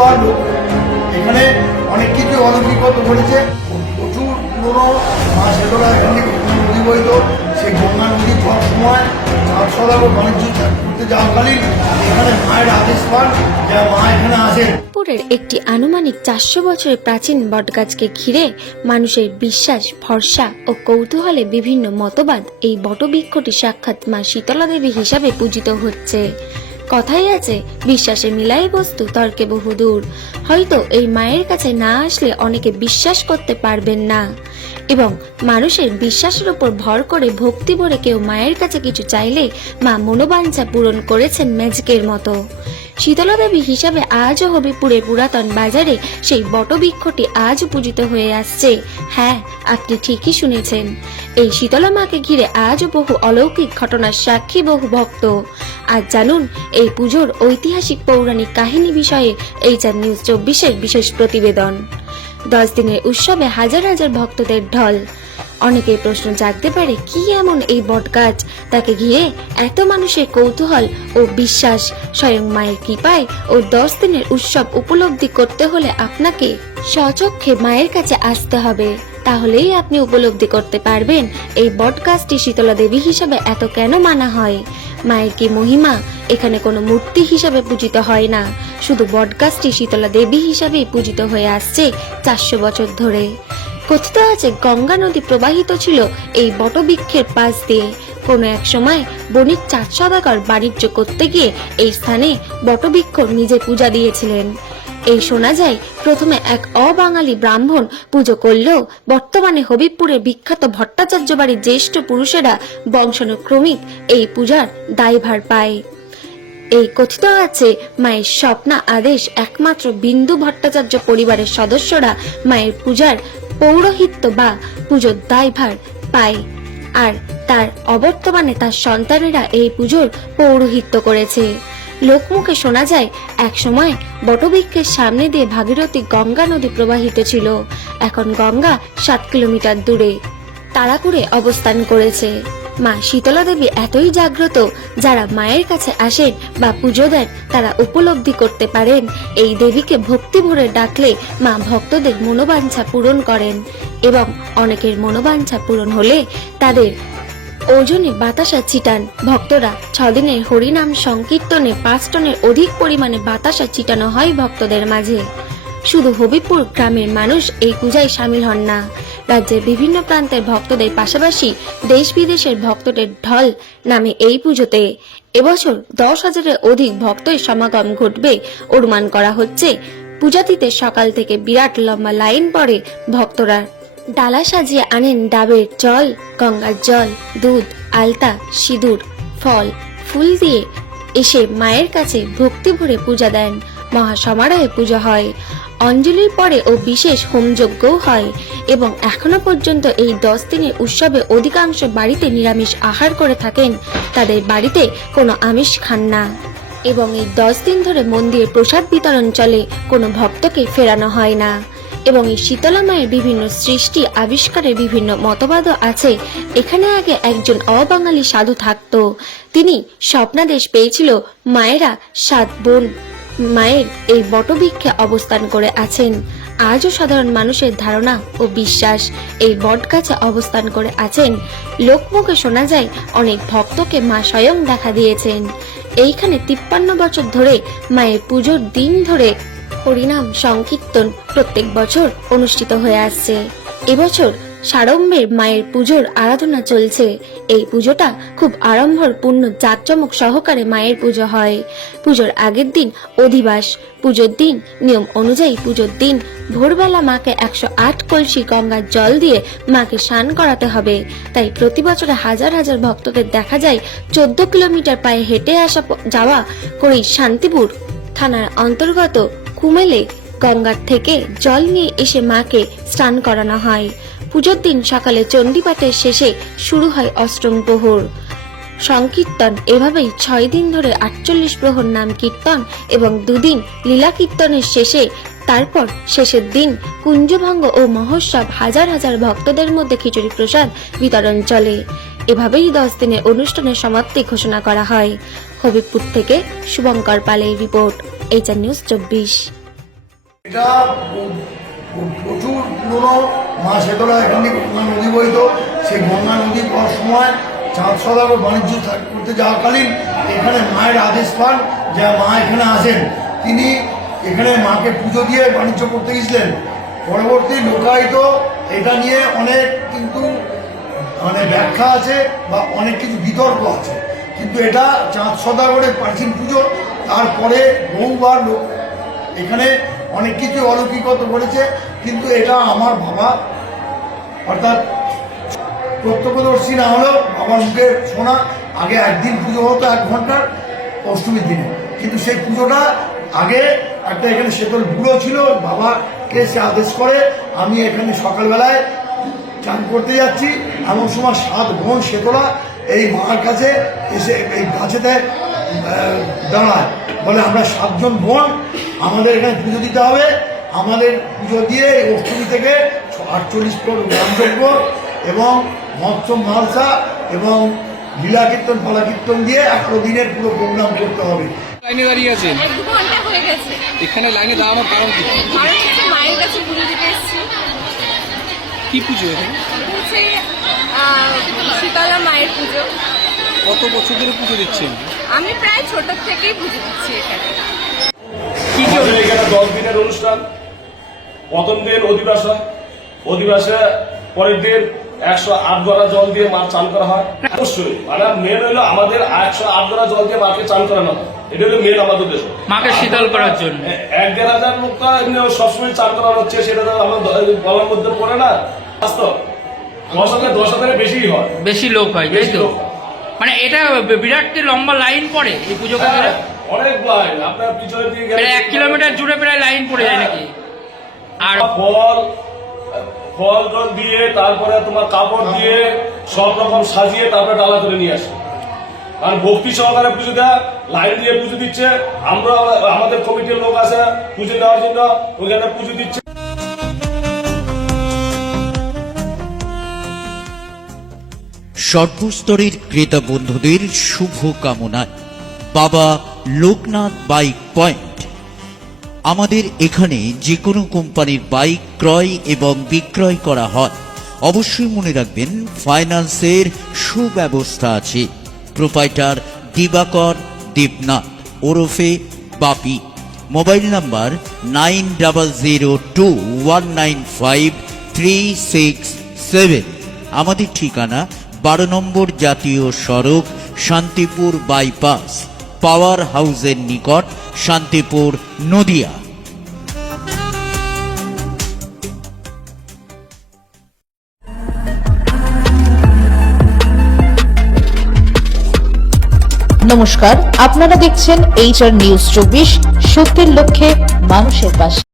বহুবার লোক এখানে অনেক কিছু অলৌকিকতা ঘটেছে। প্রচুর পুরনো মা শীতলা এখান থেকে নদী বইত, সেই গঙ্গা নদী সব সময় চার সদাগর বাণিজ্য করতে যাওয়াকালীন এখানে মায়ের আদেশ পান যে মা এখানে আসেন। পুরের একটি আনুমানিক 400 বছরের প্রাচীন বটগাছকে ঘিরে মানুষের বিশ্বাস, ভরসা ও কৌতূহলে বিভিন্ন মতবাদ এই বটবৃক্ষটি সাক্ষাৎ মা শীতলা দেবী হিসাবে পূজিত হচ্ছে। কথাই আছে, বিশ্বাসে মিলাই বস্তু, তর্কে বহুদূর। হয়তো এই মায়ের কাছে না আসলে অনেকে বিশ্বাস করতে পারবেন না, এবং মানুষের বিশ্বাসের উপর ভর করে ভক্তি ভরে কেউ মায়ের কাছে কিছু চাইলে মা মনোবাঞ্ছা পূরণ করেছেন ম্যাজিকের মতো। শীতলা দেবী হিসাবে আজও হবিপুরের পুরাতন বাজারে সেই বটবৃক্ষটি আজও পূজিত হয়ে আসছে। হ্যাঁ, আপনি ঠিকই শুনেছেন, এই শীতলা মাকে ঘিরে আজও বহু অলৌকিক ঘটনার সাক্ষী বহু ভক্ত। আজ জানুন এই পুজোর ঐতিহাসিক পৌরাণিক কাহিনী বিষয়ে এইচআর নিউজ 24-এর বিশেষ প্রতিবেদন। 10 দিনের উৎসবে হাজার হাজার ভক্তদের ঢল। অনেকের প্রশ্ন জাগতে পারে, কি এমন এই বটগাছ, তাকে ঘিরে এত মানুষের কৌতূহল ও বিশ্বাস। স্বয়ং মায়ের কৃপায় ও 10 দিনের উৎসব উপলব্ধি করতে হলে আপনাকে স্বচক্ষে মায়ের কাছে আসতে হবে। তাহলেই আপনি উপলব্ধি করতে পারবেন এই বটগাছটি শীতলা দেবী হিসাবে এত কেন মানা হয়। মায়ের কি মহিমা, এখানে কোনো মূর্তি হিসাবে পূজিত হয় না, শুধু বটগাছটি শীতলা দেবী হিসাবেই পূজিত হয়ে আসছে 400 বছর ধরে। কথিত আছে, গঙ্গা নদী প্রবাহিত ছিল এই বটবৃক্ষের পাশ দিয়ে। কোনো এক সময় বণিক চাঁদ সদাগর বাণিজ্য করতে গিয়ে এই স্থানে বটবৃক্ষ নিজে পূজা দিয়েছিলেন। এই শোনা যায়, প্রথমে এক অবাঙালি ব্রাহ্মণ পুজো করলেও বর্তমানে হবিবপুরের বিখ্যাত ভট্টাচার্য বাড়ির জ্যেষ্ঠ পুরুষেরা বংশানুক্রমিক এই পূজার দায়ভার পায়। এই কথিত আছে, মায়ের স্বপ্না আদেশ একমাত্র বিন্দু ভট্টাচার্য পরিবারের সদস্যরা মায়ের পূজার পৌরোহিত্য বা পুজোর দায়ভার পায়, আর তার অবর্তমানে তার সন্তানেরা এই পুজোর পৌরোহিত্য করেছে। লোকমুখে শোনা যায়, এক সময় বটবৃক্ষের সামনে দিয়ে ভাগীরথী গঙ্গা নদী প্রবাহিত ছিল। এখন গঙ্গা 7 কিলোমিটার দূরে তারাপুরে অবস্থান করেছে। মা শীতলা দেবী এতই জাগ্রত, যারা মায়ের কাছে আসেন বা পুজো দেন তারা উপলব্ধি করতে পারেন এই দেবীকে ভক্তি ভরে ডাকলে মা ভক্তদের মনোবাঞ্ছা পূরণ করেন, এবং অনেকের মনোবাঞ্ছা পূরণ হলে তাদের ওজনে বাতাসা ছিটান ভক্তরা। 6 দিনের হরিনাম সংকীর্তনে 5 টনের অধিক পরিমাণে বাতাসা ছিটানো হয় ভক্তদের মাঝে। শুধু হবিবপুর গ্রামের মানুষ এই পূজায় সামিল হন না, রাজ্যের বিভিন্ন প্রান্তের ভক্তদের পাশাপাশি দেশ বিদেশের ভক্তদের ঢল নামে এই পুজোতে। এবছর 10,000-এর অধিক ভক্তের সমাগম ঘটবে অনুমান করা হচ্ছে। পূজা দিতে সকাল থেকে বিরাট লম্বা লাইন পড়ে। ভক্তরা ডালা সাজিয়ে আনেন ডাবের জল, গঙ্গার জল, দুধ, আলতা, সিঁদুর, ফল, ফুল দিয়ে এসে মায়ের কাছে ভক্তি ভরে পূজা দেন। মহাসমারোহে পূজা হয়, অঞ্জলির পরে ও বিশেষ হোমযজ্ঞও হয়, এবং এখনো পর্যন্ত এই 10 দিনের উৎসবে অধিকাংশ বাড়িতে নিরামিষ আহার করে থাকেন, তাদের বাড়িতে কোনো আমিষ খান না। এবং এই 10 দিন ধরে মন্দিরে প্রসাদ বিতরণ চলে, কোনো ভক্তকে ফেরানো হয় না। এবং এই শীতলা মায়ের বিভিন্ন সৃষ্টি আবিষ্কারের বিভিন্ন মতবাদও আছে। এখানে আগে একজন অবাঙালি সাধু থাকত, তিনি স্বপ্নাদেশ পেয়েছিল মায়েরা 7 বোন মায়ের এই বটবৃক্ষে অবস্থান করে আছেন। আজও সাধারণ মানুষের ধারণা ও বিশ্বাস এই বটগাছে অবস্থান করে আছেন। লোকমুখে শোনা যায়, অনেক ভক্তকে মা স্বয়ং দেখা দিয়েছেন। এইখানে 53 বছর ধরে মায়ের পুজোর দিন ধরে হরিনাম সংকীর্তন প্রত্যেক বছর অনুষ্ঠিত হয়ে আসছে। এবছর সাড়ম্বের মায়ের পুজোর আরাধনা চলছে। এই পুজোটা খুব আড়ম্বর পূর্ণ জাঁকজমক সহকারে মায়ের পুজো হয়। পুজোর আগের দিন অধিবাস, পুজোর দিন নিয়ম অনুযায়ী পুজোর দিন ভোরবেলা মাকে 108 কলসি গঙ্গার জল দিয়ে মাকে স্নান করাতে হবে। তাই প্রতি বছরে হাজার হাজার ভক্তদের দেখা যায় 14 কিলোমিটার পায়ে হেঁটে আসা যাওয়া করেই শান্তিপুর থানার অন্তর্গত কুমেলে গঙ্গার থেকে জল নিয়ে এসে মাকে স্নান করানো হয়। পুজোর দিন সকালে চণ্ডীপাঠের শেষে শুরু হয় অষ্টম প্রহর সংকীর্তন। এভাবেই 6 দিন ধরে 48 প্রহর নাম কীর্তন এবং 2 দিন লীলা কীর্তনের শেষে, তারপর শেষের দিন কুঞ্জভঙ্গ ও মহোৎসব। হাজার হাজার ভক্তদের মধ্যে খিচুড়ি প্রসাদ বিতরণ চলে। এভাবেই 10 দিনের অনুষ্ঠানের সমাপ্তি ঘোষণা করা হয়। হবিবপুর থেকে শুভঙ্কর পালের রিপোর্ট, এইচআর নিউজ 24। এটা প্রচুর পুরনো মা শীতলা এখান থেকে গঙ্গা নদী বইত। সেই গঙ্গা নদী পাওয়ার সময় চাঁদ সদাগর বাণিজ্য করতে যাওয়াকালীন এখানে মায়ের আদেশ পান যে মা এখানে আসেন। তিনি এখানে মাকে পুজো দিয়ে বাণিজ্য করতে গেছিলেন। পরবর্তী লোকায়িত এটা নিয়ে অনেক কিন্তু মানে ব্যাখ্যা আছে বা অনেক কিছু বিতর্ক আছে, কিন্তু এটা চাঁদ সদাগরের প্রাচীন পুজো। তারপরে বহুবার লোক এখানে অনেক কিছু অলৌকিকতা বলেছে, কিন্তু এটা আমার বাবা অর্থাৎ প্রত্যক্ষদর্শী না হলেও বাবার মুখে শোনা। আগে একদিন পুজো হতো 1 ঘন্টার অষ্টমীর দিনে, কিন্তু সেই পুজোটা আগে একটা এখানে শীতল বুড়ো ছিল, বাবাকে সে আদেশ করে আমি এখানে সকালবেলায় চান করতে যাচ্ছি। এমন সময় 7 বোন শীতলা এই মার কাছে এসে এই গাছেতে দাঁড়ায়, বলে আমরা 7 জন বোন, আমাদের এখানে পুজো দিতে হবে। আমাদের পুজো দিয়ে অষ্টমী থেকে 48 ফুট গ্রামযজ্ঞ এবং মৎস্য মালসা এবং লীলা কীর্তন পালা কীর্তন দিয়ে 11 দিনের পুরো প্রোগ্রাম করতে হবে। লাইনে দাঁড়িয়ে আছেন? 1-2 ঘন্টা হয়ে গেছে। এখানে লাইনে দাঁড়ানোর কারণ কি? কারণ হচ্ছে মায়ের কাছে পুজো দিতে এসেছি। কি পুজো এখানে? হচ্ছে শীতলা মায়ের পুজো। কত বছর ধরে পুজো দিচ্ছেন? আমি প্রায় ছোট থেকেই পুজো দিচ্ছি এখানে। কি কি আমাদের এখানে 10 দিনের অনুষ্ঠান। প্রথম দিন অধিবাস হয়, অধিবাসে পরের দিন 108 গড়া জল দিয়ে মার চান করা হয়। অবশ্যই মানে মেন হলো আমাদের 108 গড়া জল দিয়ে মাকে চান করানো হয়, এটা হলো মেন আমাদের দেশ। মাকে শীতল করার জন্য 1,500 লোক তো এমনি সবসময় চান করানো হচ্ছে, সেটা তো আমার বলার মধ্যে পড়ে না। বাস্তব 10,000 বেশি হয়, বেশি লোক হয়, তাই বেশি তো? লোক হয়। মানে এটা বিরাট লম্বা লাইন পড়ে এই পুজো কেন্দ্রে? অনেক লাইন, আপনার পিছনে দিয়ে গেলে প্রায় 1 কিলোমিটার জুড়ে প্রায় লাইন পড়ে যায় নাকি? আর ফল টল দিয়ে তারপরে তোমার কাপড় দিয়ে সব রকম সাজিয়ে তারপরে ডালা করে নিয়ে আসে। আর ভক্তি সহকারে পুজো দেয়, লাইন দিয়ে পুজো দিচ্ছে। আমরা আমাদের কমিটির লোক আছে পুজো দেওয়ার জন্য, ওইখানে পুজো দিচ্ছে। সর্বস্তরের ক্রেতা বন্ধুদের শুভ কামনায় বাবা লোকনাথ বাইক পয়েন্ট। আমাদের এখানে যে কোনো কোম্পানির বাইক ক্রয় এবং বিক্রয় করা হয়। অবশ্যই মনে রাখবেন ফাইন্যান্সের সুব্যবস্থা আছে। প্রোপাইটার দিবাকর দেবনাথ ওরফে বাপি। Mobile number 9002195367। আমাদের ঠিকানা 12 নম্বর জাতীয় সড়ক, শান্তিপুর বাইপাস, পাওয়ার হাউসের নিকট, শান্তিপুর, নদিয়া। নমস্কার, আপনারা দেখছেন HR নিউজ 24, সত্যের লক্ষ্যে মানুষের পাশে।